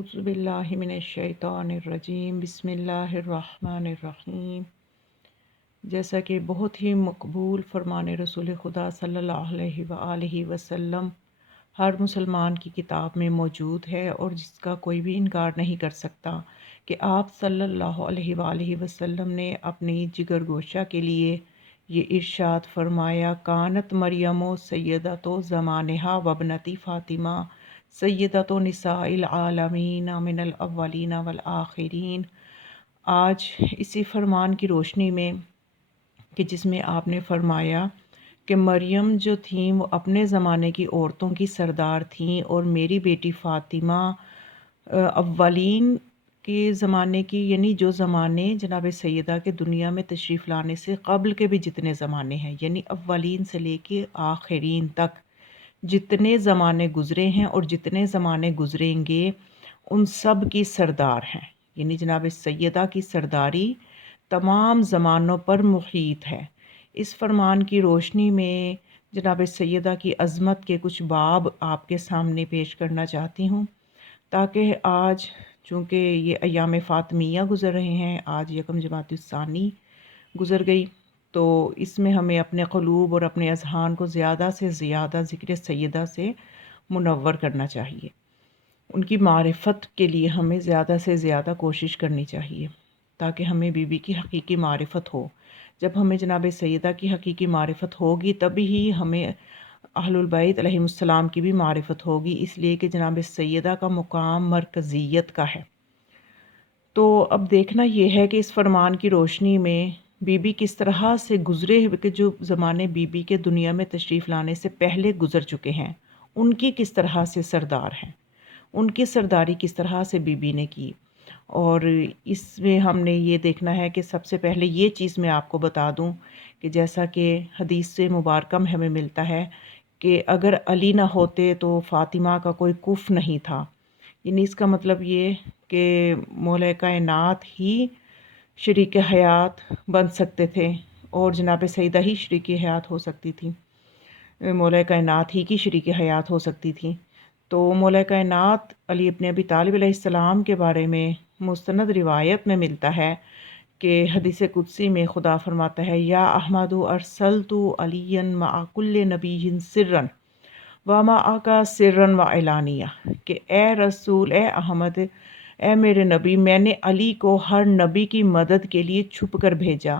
اعوذ باللہ من الشیطان الرجیم بسم اللہ الرحمن الرحیم۔ جیسا کہ بہت ہی مقبول فرمان رسول خدا صلی اللہ علیہ وآلہ وسلم ہر مسلمان کی کتاب میں موجود ہے اور جس کا کوئی بھی انکار نہیں کر سکتا کہ آپ صلی اللہ علیہ وآلہ وسلم نے اپنی جگر گوشہ کے لیے یہ ارشاد فرمایا، کانت مریم و سیدۃ زمانہا وابنتی فاطمہ سیدۃ نساء العالمین من الاولین والآخرین۔ آج اسی فرمان کی روشنی میں کہ جس میں آپ نے فرمایا کہ مریم جو تھیں وہ اپنے زمانے کی عورتوں کی سردار تھیں، اور میری بیٹی فاطمہ اولین کے زمانے کی، یعنی جو زمانے جناب سیدہ کے دنیا میں تشریف لانے سے قبل کے بھی جتنے زمانے ہیں، یعنی اولین سے لے کے آخرین تک جتنے زمانے گزرے ہیں اور جتنے زمانے گزریں گے ان سب کی سردار ہیں، یعنی جناب سیدہ کی سرداری تمام زمانوں پر محیط ہے۔ اس فرمان کی روشنی میں جناب سیدہ کی عظمت کے کچھ باب آپ کے سامنے پیش کرنا چاہتی ہوں، تاکہ آج چونکہ یہ ایام فاطمیہ گزر رہے ہیں، آج یکم جمادی الثانی گزر گئی، تو اس میں ہمیں اپنے قلوب اور اپنے اذہان کو زیادہ سے زیادہ ذکر سیدہ سے منور کرنا چاہیے۔ ان کی معرفت کے لیے ہمیں زیادہ سے زیادہ کوشش کرنی چاہیے تاکہ ہمیں بی بی کی حقیقی معرفت ہو۔ جب ہمیں جناب سیدہ کی حقیقی معرفت ہوگی تبھی ہی ہمیں اہل البیت علیہم السلام کی بھی معرفت ہوگی، اس لیے کہ جناب سیدہ کا مقام مرکزیت کا ہے۔ تو اب دیکھنا یہ ہے کہ اس فرمان کی روشنی میں بی بی کس طرح سے گزرے ہوئے کہ جو زمانے بی بی کے دنیا میں تشریف لانے سے پہلے گزر چکے ہیں ان کی کس طرح سے سردار ہیں، ان کی سرداری کس طرح سے بی بی نے کی۔ اور اس میں ہم نے یہ دیکھنا ہے کہ سب سے پہلے یہ چیز میں آپ کو بتا دوں کہ جیسا کہ حدیث سے مبارکہ میں ہمیں ملتا ہے کہ اگر علی نہ ہوتے تو فاطمہ کا کوئی کف نہیں تھا، یعنی اس کا مطلب یہ کہ مولا کائنات ہی شریک حیات بن سکتے تھے اور جناب سیدہ ہی شریک حیات ہو سکتی تھی، مولا کائنات ہی کی شریک حیات ہو سکتی تھی۔ تو مولا کائنات علی ابن ابی طالب علیہ السلام کے بارے میں مستند روایت میں ملتا ہے کہ حدیث قدسی میں خدا فرماتا ہے، یا احمد ارسلت علی مع کل نبی سرا ومع کا سرا و علانیہ، کہ اے رسول، اے احمد، اے میرے نبی، میں نے علی کو ہر نبی کی مدد کے لیے چھپ کر بھیجا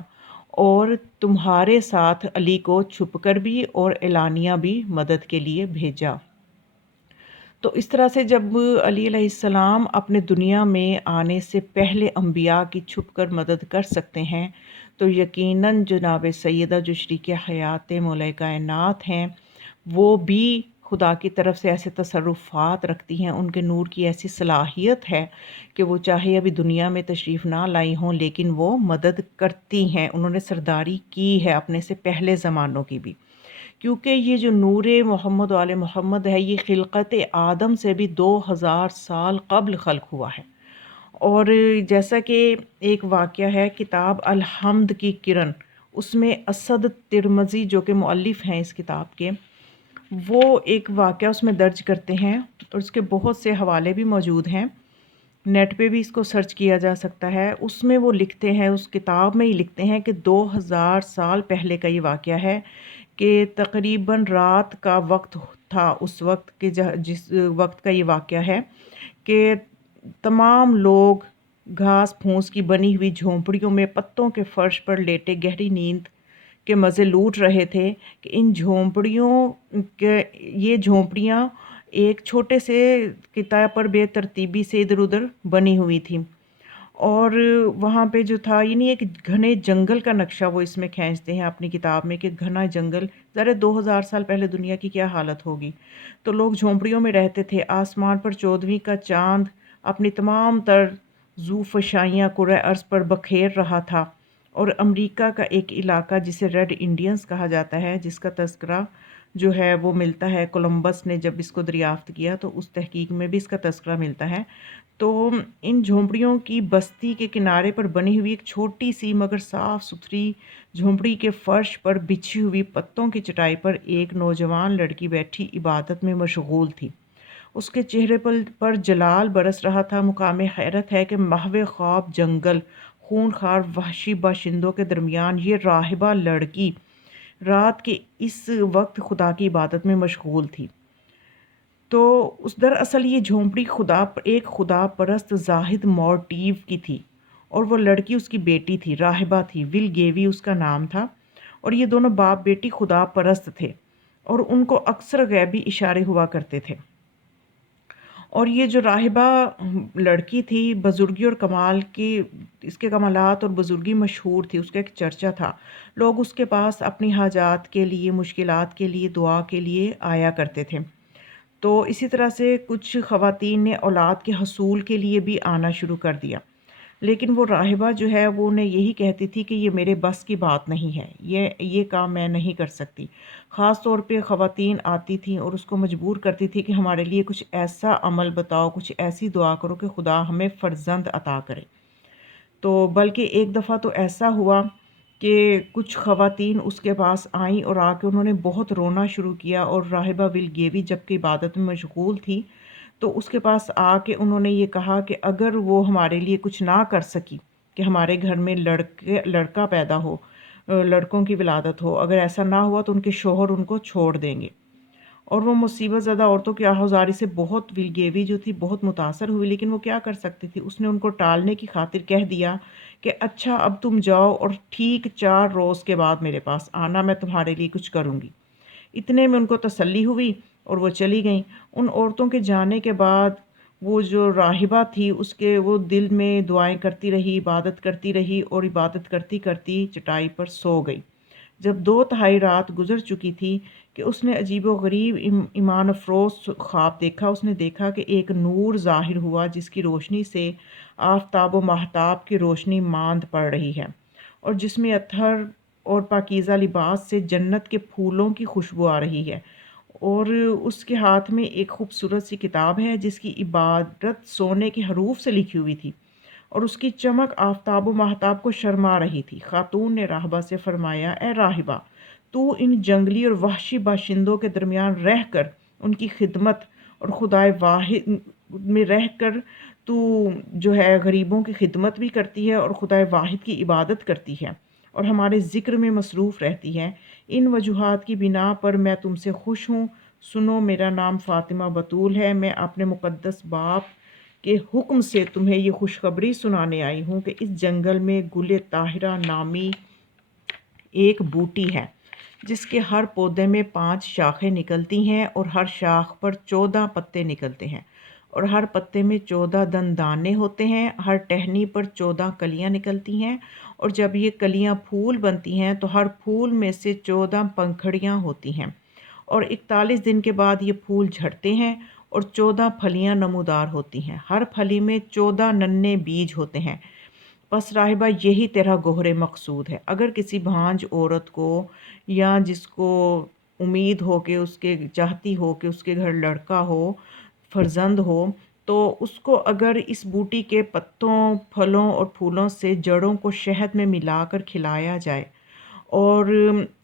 اور تمہارے ساتھ علی کو چھپ کر بھی اور اعلانیہ بھی مدد کے لیے بھیجا۔ تو اس طرح سے جب علی علیہ السلام اپنے دنیا میں آنے سے پہلے انبیاء کی چھپ کر مدد کر سکتے ہیں تو یقیناً جناب سیدہ جو شریک حیات مولا کائنات ہیں وہ بھی خدا کی طرف سے ایسے تصرفات رکھتی ہیں، ان کے نور کی ایسی صلاحیت ہے کہ وہ چاہے ابھی دنیا میں تشریف نہ لائی ہوں لیکن وہ مدد کرتی ہیں، انہوں نے سرداری کی ہے اپنے سے پہلے زمانوں کی بھی، کیونکہ یہ جو نور محمد و آل محمد ہے یہ خلقت آدم سے بھی 2000 سال قبل خلق ہوا ہے۔ اور جیسا کہ ایک واقعہ ہے کتاب الحمد کی کرن، اس میں اسد ترمذی جو کہ مؤلف ہیں اس کتاب کے، وہ ایک واقعہ اس میں درج کرتے ہیں اور اس کے بہت سے حوالے بھی موجود ہیں، نیٹ پہ بھی اس کو سرچ کیا جا سکتا ہے۔ اس میں وہ لکھتے ہیں، اس کتاب میں ہی لکھتے ہیں کہ 2000 سال پہلے کا یہ واقعہ ہے کہ تقریباً رات کا وقت تھا اس وقت کہ جس وقت کا یہ واقعہ ہے کہ تمام لوگ گھاس پھوس کی بنی ہوئی جھونپڑیوں میں پتوں کے فرش پر لیٹے گہری نیند کے مزے لوٹ رہے تھے کہ ان جھونپڑیوں کے یہ جھونپڑیاں ایک چھوٹے سے قطع پر بے ترتیبی سے ادھر ادھر بنی ہوئی تھیں، اور وہاں پہ جو تھا یعنی ایک گھنے جنگل کا نقشہ وہ اس میں کھینچتے ہیں اپنی کتاب میں کہ گھنا جنگل، ذرا 2000 سال پہلے دنیا کی کیا حالت ہوگی۔ تو لوگ جھونپڑیوں میں رہتے تھے، آسمان پر 14ویں کا چاند اپنی تمام تر زوفشائیاں کرۂ ارض پر بکھیر رہا تھا، اور امریکہ کا ایک علاقہ جسے ریڈ انڈینز کہا جاتا ہے، جس کا تذکرہ جو ہے وہ ملتا ہے کولمبس نے جب اس کو دریافت کیا تو اس تحقیق میں بھی اس کا تذکرہ ملتا ہے۔ تو ان جھونپڑیوں کی بستی کے کنارے پر بنی ہوئی ایک چھوٹی سی مگر صاف ستھری جھونپڑی کے فرش پر بچھی ہوئی پتوں کی چٹائی پر ایک نوجوان لڑکی بیٹھی عبادت میں مشغول تھی۔ اس کے چہرے پر جلال برس رہا تھا۔ مقام حیرت ہے کہ محو خواب جنگل، خونخوار وحشی باشندوں کے درمیان یہ راہبہ لڑکی رات کے اس وقت خدا کی عبادت میں مشغول تھی۔ تو اس دراصل یہ جھونپڑی ایک خدا پرست زاہد مورٹیو کی تھی، اور وہ لڑکی اس کی بیٹی تھی، راہبہ تھی، ول گیوی اس کا نام تھا، اور یہ دونوں باپ بیٹی خدا پرست تھے، اور ان کو اکثر غیبی اشارے ہوا کرتے تھے۔ اور یہ جو راہبہ لڑکی تھی، بزرگی اور کمال کی، اس کے کمالات اور بزرگی مشہور تھی، اس کا ایک چرچا تھا۔ لوگ اس کے پاس اپنی حاجات کے لیے، مشکلات کے لیے، دعا کے لیے آیا کرتے تھے۔ تو اسی طرح سے کچھ خواتین نے اولاد کے حصول کے لیے بھی آنا شروع کر دیا، لیکن وہ راہبہ جو ہے وہ انہیں یہی کہتی تھی کہ یہ میرے بس کی بات نہیں ہے، یہ کام میں نہیں کر سکتی۔ خاص طور پہ خواتین آتی تھیں اور اس کو مجبور کرتی تھی کہ ہمارے لیے کچھ ایسا عمل بتاؤ، کچھ ایسی دعا کرو کہ خدا ہمیں فرزند عطا کرے۔ تو بلکہ ایک دفعہ تو ایسا ہوا کہ کچھ خواتین اس کے پاس آئیں اور آ کے انہوں نے بہت رونا شروع کیا، اور راہبہ ول گیوی جب کہ عبادت میں مشغول تھی تو اس کے پاس آ کے انہوں نے یہ کہا کہ اگر وہ ہمارے لیے کچھ نہ کر سکی کہ ہمارے گھر میں لڑکا پیدا ہو، لڑکوں کی ولادت ہو، اگر ایسا نہ ہوا تو ان کے شوہر ان کو چھوڑ دیں گے۔ اور وہ مصیبت زدہ عورتوں کی آہوزاری سے بہت، ول گیوی جو تھی بہت متاثر ہوئی، لیکن وہ کیا کر سکتی تھی؟ اس نے ان کو ٹالنے کی خاطر کہہ دیا کہ اچھا اب تم جاؤ اور ٹھیک 4 روز کے بعد میرے پاس آنا، میں تمہارے لیے کچھ کروں گی۔ اتنے میں ان کو تسلی ہوئی اور وہ چلی گئیں۔ ان عورتوں کے جانے کے بعد وہ جو راہبہ تھی وہ دل میں دعائیں کرتی رہی، عبادت کرتی رہی، اور عبادت کرتی کرتی چٹائی پر سو گئی۔ جب 2 تہائی رات گزر چکی تھی کہ اس نے عجیب و غریب ایمان افروز خواب دیکھا۔ اس نے دیکھا کہ ایک نور ظاہر ہوا جس کی روشنی سے آفتاب و ماہتاب کی روشنی ماند پڑ رہی ہے، اور جس میں عطر اور پاکیزہ لباس سے جنت کے پھولوں کی خوشبو آ رہی ہے، اور اس کے ہاتھ میں ایک خوبصورت سی کتاب ہے جس کی عبارت سونے کے حروف سے لکھی ہوئی تھی، اور اس کی چمک آفتاب و ماہتاب کو شرما رہی تھی۔ خاتون نے راہبہ سے فرمایا، اے راہبہ، تو ان جنگلی اور وحشی باشندوں کے درمیان رہ کر ان کی خدمت، اور خدائے واحد میں رہ کر تو جو ہے غریبوں کی خدمت بھی کرتی ہے اور خدائے واحد کی عبادت کرتی ہے، اور ہمارے ذکر میں مصروف رہتی ہے۔ ان وجوہات کی بنا پر میں تم سے خوش ہوں۔ سنو، میرا نام فاطمہ بطول ہے، میں اپنے مقدس باپ کے حکم سے تمہیں یہ خوشخبری سنانے آئی ہوں کہ اس جنگل میں گل طاہرہ نامی ایک بوٹی ہے جس کے ہر پودے میں 5 شاخیں نکلتی ہیں، اور ہر شاخ پر 14 پتے نکلتے ہیں، اور ہر پتے میں 14 دندانے ہوتے ہیں، ہر ٹہنی پر 14 کلیاں نکلتی ہیں، اور جب یہ کلیاں پھول بنتی ہیں تو ہر پھول میں سے 14 پنکھڑیاں ہوتی ہیں، اور 41 دن کے بعد یہ پھول جھڑتے ہیں اور 14 پھلیاں نمودار ہوتی ہیں، ہر پھلی میں 14 ننھے بیج ہوتے ہیں۔ پس راہبہ، یہی تیرا گوہر مقصود ہے۔ اگر کسی بھانج عورت کو، یا جس کو امید ہو کہ چاہتی ہو کہ اس کے گھر لڑکا ہو، فرزند ہو، تو اس کو اگر اس بوٹی کے پتوں، پھلوں اور پھولوں سے جڑوں کو شہد میں ملا کر کھلایا جائے اور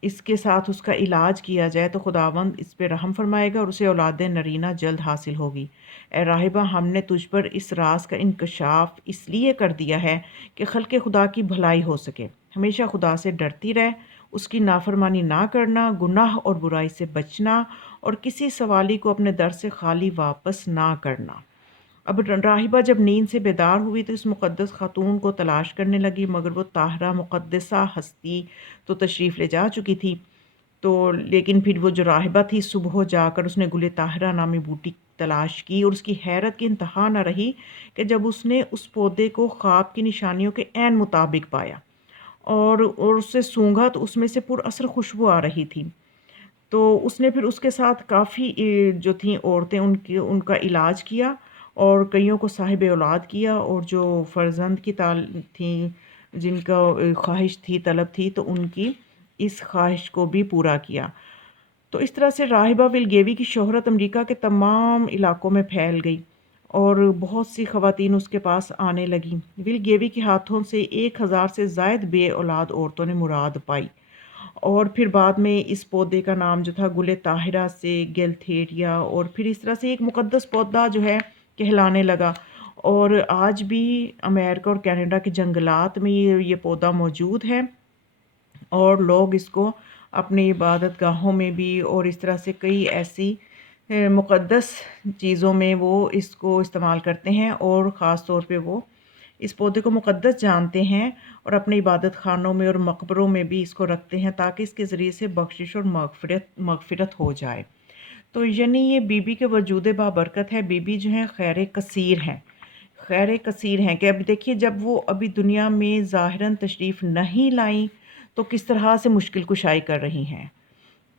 اس کے ساتھ اس کا علاج کیا جائے تو خداوند اس پہ رحم فرمائے گا اور اسے اولاد نرینہ جلد حاصل ہوگی۔ اے راہبہ، ہم نے تجھ پر اس راز کا انکشاف اس لیے کر دیا ہے کہ خلق خدا کی بھلائی ہو سکے۔ ہمیشہ خدا سے ڈرتی رہ، اس کی نافرمانی نہ کرنا، گناہ اور برائی سے بچنا، اور کسی سوالی کو اپنے در سے خالی واپس نہ کرنا۔ اب راہبہ جب نیند سے بیدار ہوئی تو اس مقدس خاتون کو تلاش کرنے لگی، مگر وہ طاہرہ مقدسہ ہستی تو تشریف لے جا چکی تھی۔ لیکن پھر وہ جو راہبہ تھی، صبح جا کر اس نے گل طاہرہ نامی بوٹی تلاش کی، اور اس کی حیرت کی انتہا نہ رہی کہ جب اس نے اس پودے کو خواب کی نشانیوں کے عین مطابق پایا اور اسے سونگھا تو اس میں سے پر اثر خوشبو آ رہی تھی۔ تو اس نے پھر اس کے ساتھ کافی جو تھیں عورتیں، ان کا علاج کیا، اور کئیوں کو صاحب اولاد کیا، اور جو فرزند کی تھیں، جن کا خواہش تھی، طلب تھی، تو ان کی اس خواہش کو بھی پورا کیا۔ تو اس طرح سے راہبہ ول گیوی کی شہرت امریکہ کے تمام علاقوں میں پھیل گئی، اور بہت سی خواتین اس کے پاس آنے لگیں۔ ول گیوی کے ہاتھوں سے 1000 سے زائد بے اولاد عورتوں نے مراد پائی، اور پھر بعد میں اس پودے کا نام جو تھا گل طاہرہ سے گیلتھیریا، اور پھر اس طرح سے ایک مقدس پودا جو ہے کہلانے لگا۔ اور آج بھی امریکہ اور کینیڈا کے جنگلات میں یہ پودا موجود ہے، اور لوگ اس کو اپنی عبادت گاہوں میں بھی اور اس طرح سے کئی ایسی مقدس چیزوں میں وہ اس کو استعمال کرتے ہیں، اور خاص طور پہ وہ اس پودے کو مقدس جانتے ہیں، اور اپنے عبادت خانوں میں اور مقبروں میں بھی اس کو رکھتے ہیں تاکہ اس کے ذریعے سے بخشش اور مغفرت ہو جائے۔ تو یعنی یہ بی بی کے وجود بابرکت ہے۔ بی بی جو ہیں خیر کثیر ہیں، خیر کثیر ہیں کہ اب دیکھیے جب وہ ابھی دنیا میں ظاہراً تشریف نہیں لائیں تو کس طرح سے مشکل کشائی کر رہی ہیں۔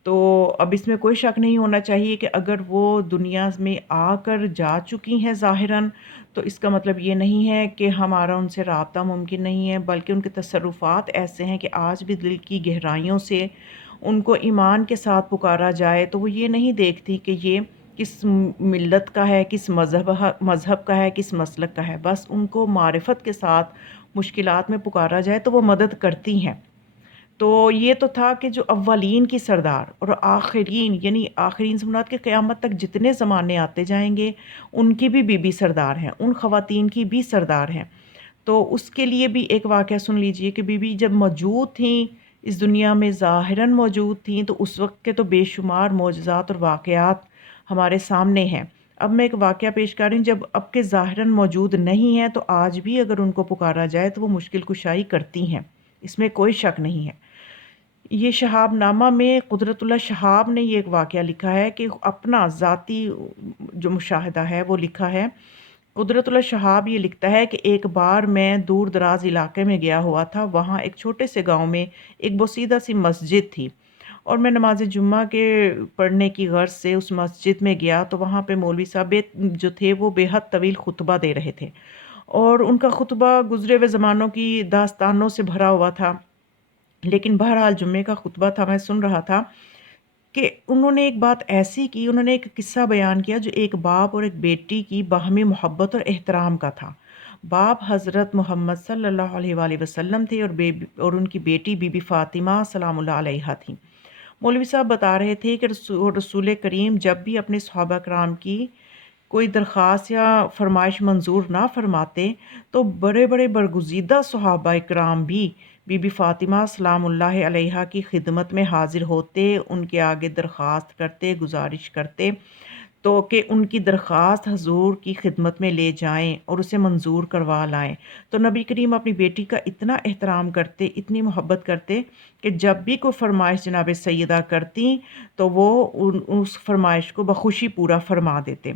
تو اب اس میں کوئی شک نہیں ہونا چاہیے کہ اگر وہ دنیا میں آ کر جا چکی ہیں ظاہراً، تو اس کا مطلب یہ نہیں ہے کہ ہمارا ان سے رابطہ ممکن نہیں ہے، بلکہ ان کے تصرفات ایسے ہیں کہ آج بھی دل کی گہرائیوں سے ان کو ایمان کے ساتھ پکارا جائے تو وہ یہ نہیں دیکھتی کہ یہ کس ملت کا ہے، کس مذہب کا ہے، کس مسلک کا ہے، بس ان کو معرفت کے ساتھ مشکلات میں پکارا جائے تو وہ مدد کرتی ہیں۔ تو یہ تو تھا کہ جو اولین کی سردار اور آخرین، یعنی آخرین سے مراد کہ قیامت تک جتنے زمانے آتے جائیں گے ان کی بھی بی بی سردار ہیں، ان خواتین کی بھی سردار ہیں۔ تو اس کے لیے بھی ایک واقعہ سن لیجئے کہ بی بی جب موجود تھیں اس دنیا میں، ظاہراً موجود تھیں، تو اس وقت کے تو بے شمار معجزات اور واقعات ہمارے سامنے ہیں۔ اب میں ایک واقعہ پیش کر رہی ہوں، جب اب کے ظاہراً موجود نہیں ہیں تو آج بھی اگر ان کو پکارا جائے تو وہ مشکل کشائی کرتی ہیں، اس میں کوئی شک نہیں ہے۔ یہ شہاب نامہ میں قدرت اللہ شہاب نے یہ ایک واقعہ لکھا ہے کہ اپنا ذاتی جو مشاہدہ ہے وہ لکھا ہے۔ قدرت اللہ شہاب یہ لکھتا ہے کہ ایک بار میں دور دراز علاقے میں گیا ہوا تھا، وہاں ایک چھوٹے سے گاؤں میں ایک بسیدہ سی مسجد تھی، اور میں نماز جمعہ کے پڑھنے کی غرض سے اس مسجد میں گیا تو وہاں پہ مولوی صاحب جو تھے وہ بے حد طویل خطبہ دے رہے تھے، اور ان کا خطبہ گزرے ہوئے زمانوں کی داستانوں سے بھرا ہوا تھا، لیکن بہرحال جمعے کا خطبہ تھا، میں سن رہا تھا کہ انہوں نے ایک بات ایسی کی، انہوں نے ایک قصہ بیان کیا جو ایک باپ اور ایک بیٹی کی باہمی محبت اور احترام کا تھا۔ باپ حضرت محمد صلی اللہ علیہ وآلہ وسلم تھے، اور ان کی بیٹی بی بی فاطمہ سلام اللہ علیہا تھیں۔ مولوی صاحب بتا رہے تھے کہ رسول کریم جب بھی اپنے صحابہ کرام کی کوئی درخواست یا فرمائش منظور نہ فرماتے تو بڑے بڑے برگزیدہ صحابہ کرام بھی بی بی فاطمہ سلام اللہ علیہا کی خدمت میں حاضر ہوتے، ان کے آگے درخواست کرتے، گزارش کرتے تو کہ ان کی درخواست حضور کی خدمت میں لے جائیں اور اسے منظور کروا لائیں۔ تو نبی کریم اپنی بیٹی کا اتنا احترام کرتے، اتنی محبت کرتے کہ جب بھی کوئی فرمائش جناب سیدہ کرتی تو وہ اس فرمائش کو بخوشی پورا فرما دیتے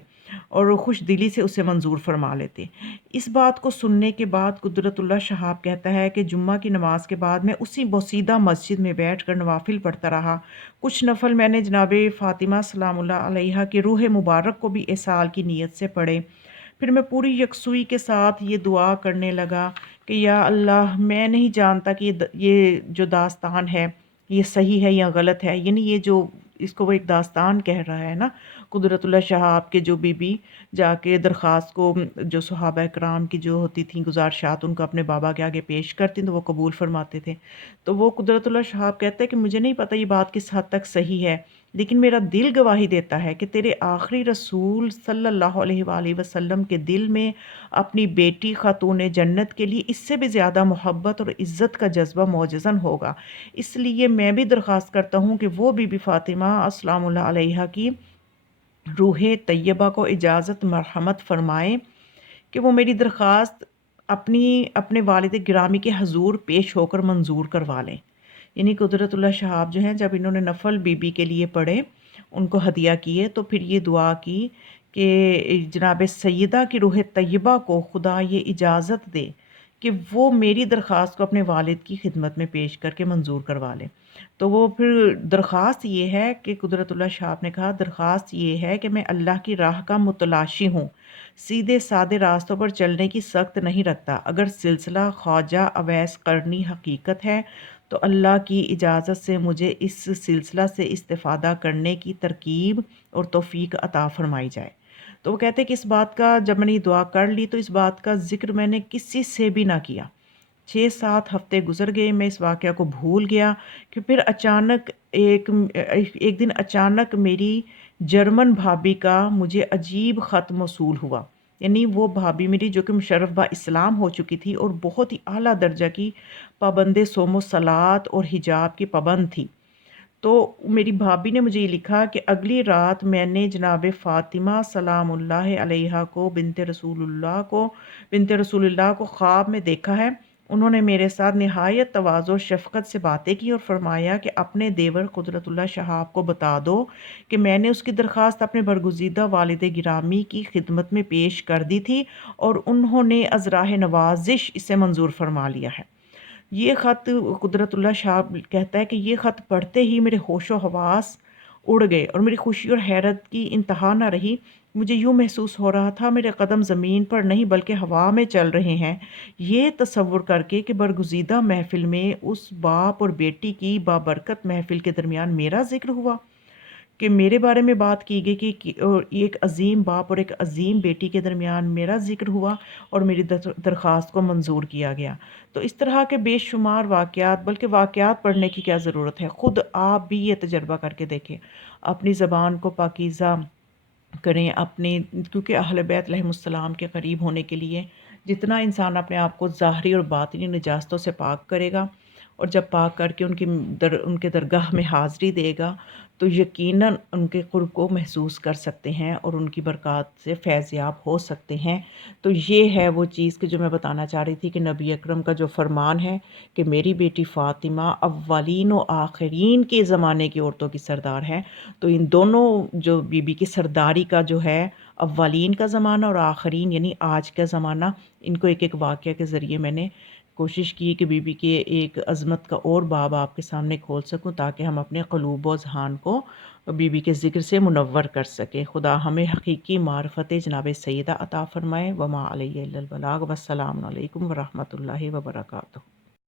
اور خوش دلی سے اسے منظور فرما لیتے۔ اس بات کو سننے کے بعد قدرت اللہ شہاب کہتا ہے کہ جمعہ کی نماز کے بعد میں اسی بوسیدہ مسجد میں بیٹھ کر نوافل پڑھتا رہا۔ کچھ نفل میں نے جناب فاطمہ سلام اللہ علیہا کی روح مبارک کو بھی اصال کی نیت سے پڑھے۔ پھر میں پوری یکسوئی کے ساتھ یہ دعا کرنے لگا کہ یا اللہ، میں نہیں جانتا کہ یہ جو داستان ہے یہ صحیح ہے یا غلط ہے، یعنی یہ جو اس کو وہ ایک داستان کہہ رہا ہے نا قدرت اللہ شہاب کے، جو بی بی جا کے درخواست کو جو صحابہ کرام کی جو ہوتی تھیں گزارشات ان کو اپنے بابا کے آگے پیش کرتی تو وہ قبول فرماتے تھے۔ تو وہ قدرت اللہ شہاب کہتے ہیں کہ مجھے نہیں پتہ یہ بات کس حد تک صحیح ہے، لیکن میرا دل گواہی دیتا ہے کہ تیرے آخری رسول صلی اللہ علیہ وآلہ وسلم کے دل میں اپنی بیٹی خاتون جنت کے لیے اس سے بھی زیادہ محبت اور عزت کا جذبہ موجزن ہوگا۔ اس لیے میں بھی درخواست کرتا ہوں کہ وہ بی بی فاطمہ السلام اللہ علیہا کی روح طیبہ کو اجازت مرحمت فرمائیں کہ وہ میری درخواست اپنے والد گرامی کے حضور پیش ہو کر منظور کروا لیں۔ یعنی قدرت اللہ شہاب جو ہیں جب انہوں نے نفل بی بی کے لیے پڑھے، ان کو ہدیہ کیے، تو پھر یہ دعا کی کہ جناب سیدہ کی روح طیبہ کو خدا یہ اجازت دے کہ وہ میری درخواست کو اپنے والد کی خدمت میں پیش کر کے منظور کروا لے۔ تو وہ پھر درخواست یہ ہے کہ قدرت اللہ شاہ نے کہا درخواست یہ ہے کہ میں اللہ کی راہ کا متلاشی ہوں، سیدھے سادے راستوں پر چلنے کی سخت نہیں رکھتا۔ اگر سلسلہ خواجہ اویس قرنی حقیقت ہے تو اللہ کی اجازت سے مجھے اس سلسلہ سے استفادہ کرنے کی ترکیب اور توفیق عطا فرمائی جائے۔ تو وہ کہتے ہیں کہ اس بات کا جب میں نے یہ دعا کر لی تو اس بات کا ذکر میں نے کسی سے بھی نہ کیا، 6-7 ہفتے گزر گئے، میں اس واقعہ کو بھول گیا کہ پھر اچانک ایک دن اچانک میری جرمن بھابھی کا مجھے عجیب خط موصول ہوا۔ یعنی وہ بھابھی میری جو کہ مشرف با اسلام ہو چکی تھی اور بہت ہی اعلیٰ درجہ کی پابند صوم و صلات اور حجاب کی پابند تھی، تو میری بھابھی نے مجھے یہ لکھا کہ اگلی رات میں نے جناب فاطمہ سلام اللہ علیہا کو بنت رسول اللہ کو خواب میں دیکھا ہے۔ انہوں نے میرے ساتھ نہایت تواضع و شفقت سے باتیں کی اور فرمایا کہ اپنے دیور قدرت اللہ شہاب کو بتا دو کہ میں نے اس کی درخواست اپنے برگزیدہ والد گرامی کی خدمت میں پیش کر دی تھی اور انہوں نے از راہ نوازش اسے منظور فرما لیا ہے۔ یہ خط قدرت اللہ شاہ کہتا ہے کہ یہ خط پڑھتے ہی میرے ہوش و حواس اڑ گئے اور میری خوشی اور حیرت کی انتہا نہ رہی۔ مجھے یوں محسوس ہو رہا تھا میرے قدم زمین پر نہیں بلکہ ہوا میں چل رہے ہیں، یہ تصور کر کے کہ برگزیدہ محفل میں اس باپ اور بیٹی کی بابرکت محفل کے درمیان میرا ذکر ہوا، کہ میرے بارے میں بات کی گئی کہ ایک عظیم باپ اور ایک عظیم بیٹی کے درمیان میرا ذکر ہوا اور میری درخواست کو منظور کیا گیا۔ تو اس طرح کے بے شمار واقعات، بلکہ واقعات پڑھنے کی کیا ضرورت ہے، خود آپ بھی یہ تجربہ کر کے دیکھیں، اپنی زبان کو پاکیزہ کریں، کیونکہ اہل بیت علیہم السلام کے قریب ہونے کے لیے جتنا انسان اپنے آپ کو ظاہری اور باطنی نجاستوں سے پاک کرے گا اور جب پاک کر کے ان کے درگاہ میں حاضری دے گا تو یقیناً ان کے قرب کو محسوس کر سکتے ہیں اور ان کی برکات سے فیض یاب ہو سکتے ہیں۔ تو یہ ہے وہ چیز کہ جو میں بتانا چاہ رہی تھی کہ نبی اکرم کا جو فرمان ہے کہ میری بیٹی فاطمہ اولین و آخرین کے زمانے کی عورتوں کی سردار ہے، تو ان دونوں جو بی بی کی سرداری کا جو ہے اولین کا زمانہ اور آخرین یعنی آج کا زمانہ، ان کو ایک ایک واقعہ کے ذریعے میں نے کوشش کی کہ بی بی کے ایک عظمت کا اور باب آپ کے سامنے کھول سکوں تاکہ ہم اپنے قلوب و اذہان کو بی بی کے ذکر سے منور کر سکیں۔ خدا ہمیں حقیقی معرفت جناب سیدہ عطا فرمائے۔ وما علیہ الا البلاغ، والسلام علیکم ورحمۃ اللہ وبرکاتہ۔